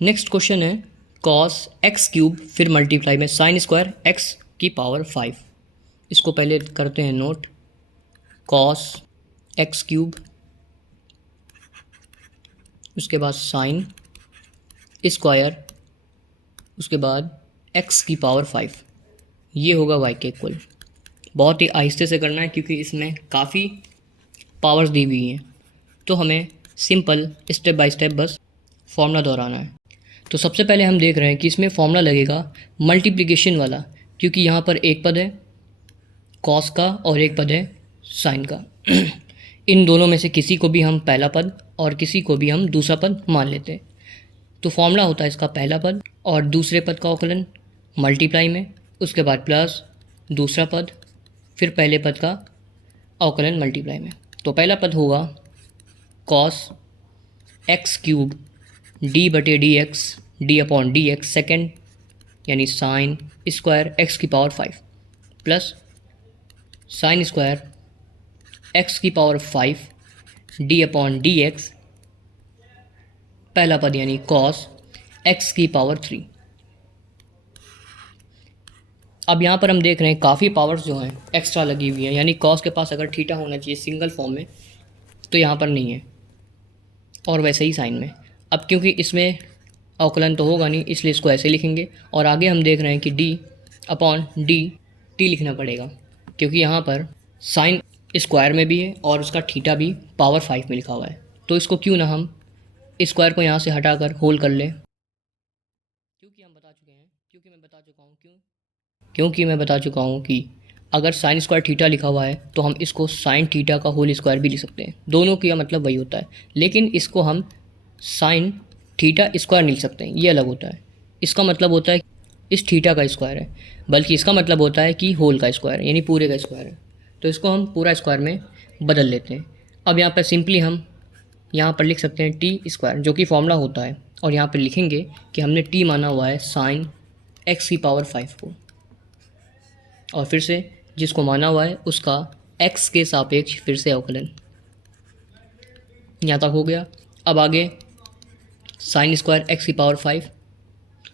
Next question है cos x cube फिर multiply में साइन स्क्वायर एक्स की पावर 5। इसको पहले करते हैं नोट। कॉस एक्स क्यूब, उसके बाद साइन स्क्वायर, उसके बाद एक्स की पावर 5, ये होगा वाई के इक्वल। बहुत ही आहिस्ते से करना है क्योंकि इसमें काफ़ी पावर्स दी हुई हैं, तो हमें सिंपल स्टेप बाय स्टेप बस फॉर्मूला दोहराना है। तो सबसे पहले हम देख रहे हैं कि इसमें फॉर्मूला लगेगा मल्टीप्लिकेशन वाला, क्योंकि यहाँ पर एक पद है कॉस का और एक पद है साइन का। इन दोनों में से किसी को भी हम पहला पद और किसी को भी हम दूसरा पद मान लेते हैं। तो फॉर्मूला होता है इसका पहला पद और दूसरे पद का अवकलन मल्टीप्लाई में, उसके बाद प्लस दूसरा पद, फिर पहले पद का अवकलन मल्टीप्लाई में। तो पहला पद होगा कॉस एक्स क्यूब डी बटे d x d upon d x second, यानी साइन स्क्वायर एक्स की power 5 plus sine square x की power 5 d upon d x पहला पद यानी कॉस एक्स की पावर 3। अब यहाँ पर हम देख रहे हैं काफ़ी पावर्स जो हैं एक्स्ट्रा लगी हुई हैं, यानी कॉस के पास अगर थीटा होना चाहिए सिंगल फॉर्म में तो यहाँ पर नहीं है, और वैसे ही साइन में। अब क्योंकि इसमें अवकलन तो होगा नहीं इसलिए इसको ऐसे लिखेंगे, और आगे हम देख रहे हैं कि डी अपॉन डी टी लिखना पड़ेगा क्योंकि यहाँ पर साइन स्क्वायर में भी है और उसका थीटा भी पावर 5 में लिखा हुआ है। तो इसको क्यों ना हम स्क्वायर को यहाँ से हटाकर होल कर लें, क्योंकि हम बता चुके हैं, क्योंकि मैं बता चुका हूँ कि अगर साइन स्क्वायर थीटा लिखा हुआ है तो हम इसको साइन थीटा का होल स्क्वायर भी लिख सकते हैं। दोनों का मतलब वही होता है, लेकिन इसको हम साइन थीटा स्क्वायर नहीं लिख सकते हैं, ये अलग होता है। इसका मतलब होता है इस थीटा का स्क्वायर है, बल्कि इसका मतलब होता है कि होल का स्क्वायर यानी पूरे का स्क्वायर है। तो इसको हम पूरा स्क्वायर में बदल लेते हैं। अब यहाँ पर सिंपली हम यहाँ पर लिख सकते हैं टी स्क्वायर, जो कि फॉर्मूला होता है, और यहाँ पर लिखेंगे कि हमने टी माना हुआ है साइन एक्स की पावर 5 को, और फिर से जिसको माना हुआ है उसका एक्स के सापेक्ष फिर से अवकलन। यहाँ तक हो गया। अब आगे साइन स्क्वायर एक्स की पावर 5,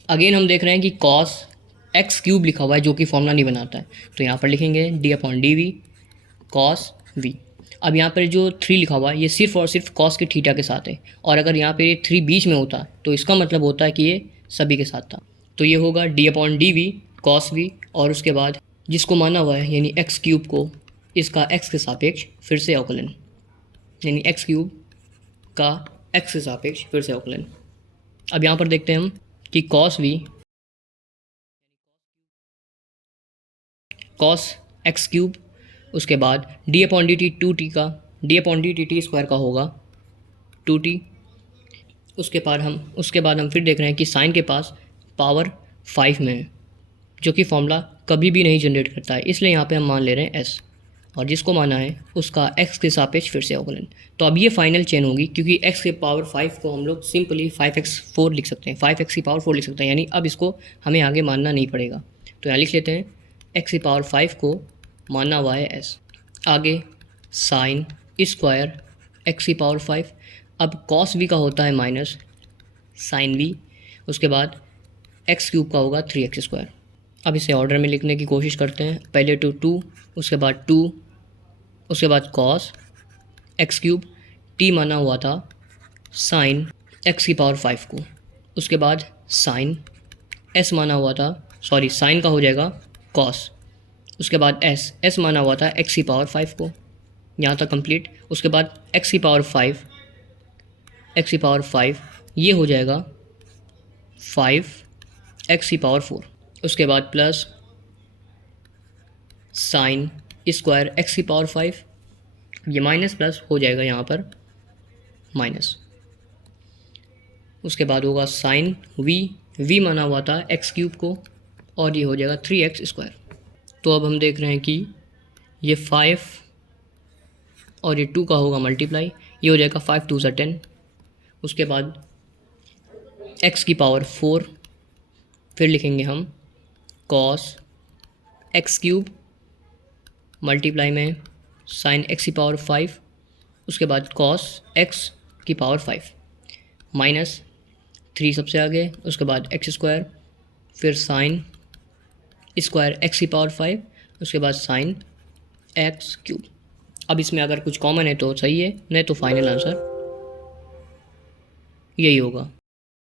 अगेन हम देख रहे हैं कि कॉस एक्स क्यूब लिखा हुआ है जो कि फॉर्मूला नहीं बनाता है, तो यहाँ पर लिखेंगे d upon d v cos v. अब यहाँ पर जो 3 लिखा हुआ है ये सिर्फ और सिर्फ कॉस के थीटा के साथ है, और अगर यहाँ पर ये 3 बीच में होता तो इसका मतलब होता है कि ये सभी के साथ था। तो ये होगा d upon d v cos v, और उसके बाद जिसको माना हुआ है यानी एक्स क्यूब को इसका एक्स के सापेक्ष फिर से अवकलन, यानी एक्स क्यूब का एक्स के सापेक्ष फिर से अवकलन। अब यहाँ पर देखते हैं हम कि cos v cos x cube, उसके बाद D upon D T 2t का D upon D T T square का होगा 2t। उसके बाद हम फिर देख रहे हैं कि साइन के पास पावर 5 में है, जो कि फॉर्मूला कभी भी नहीं जनरेट करता है, इसलिए यहाँ पे हम मान ले रहे हैं s, और जिसको माना है उसका x के सापेक्ष फिर से अवकलन। तो अब ये फाइनल चेन होगी क्योंकि x के पावर 5 को हम लोग सिंपली 5x4 लिख सकते हैं, 5x की पावर 4 लिख सकते हैं, यानी अब इसको हमें आगे मानना नहीं पड़ेगा। तो यहाँ लिख लेते हैं x की पावर 5 को माना हुआ है s। आगे साइन स्क्वायर x की पावर 5, अब कॉस v का होता है माइनस साइन v, उसके बाद एक्स क्यूब का होगा 3x स्क्वायर। अब इसे ऑर्डर में लिखने की कोशिश करते हैं, पहले 2 उसके बाद 2, उसके बाद कॉस एक्स क्यूब, टी माना हुआ था साइन एक्स की पावर 5 को, उसके बाद साइन एस माना हुआ था, सॉरी साइन का हो जाएगा कॉस, उसके बाद एस माना हुआ था एक्स की पावर 5 को, यहाँ तक कंप्लीट। उसके बाद एक्स की पावर 5 ये हो जाएगा 5 एक्स की पावर 4, उसके बाद प्लस साइन स्क्वायर एक्स की पावर 5, ये माइनस प्लस हो जाएगा यहाँ पर माइनस, उसके बाद होगा साइन वी माना हुआ था एक्स क्यूब को, और ये हो जाएगा 3x स्क्वायर। तो अब हम देख रहे हैं कि ये 5 और ये 2 का होगा मल्टीप्लाई, ये हो जाएगा 5 2 10, उसके बाद x की पावर 4, फिर लिखेंगे हम कॉस एक्स क्यूब मल्टीप्लाई में साइन एक्स की पावर 5, उसके बाद कॉस एक्स की पावर 5 माइनस 3 सबसे आगे, उसके बाद एक्स स्क्वायर, फिर साइन स्क्वायर एक्स की पावर 5, उसके बाद साइन एक्स क्यूब। अब इसमें अगर कुछ कॉमन है तो सही है, नहीं तो फाइनल आंसर यही होगा।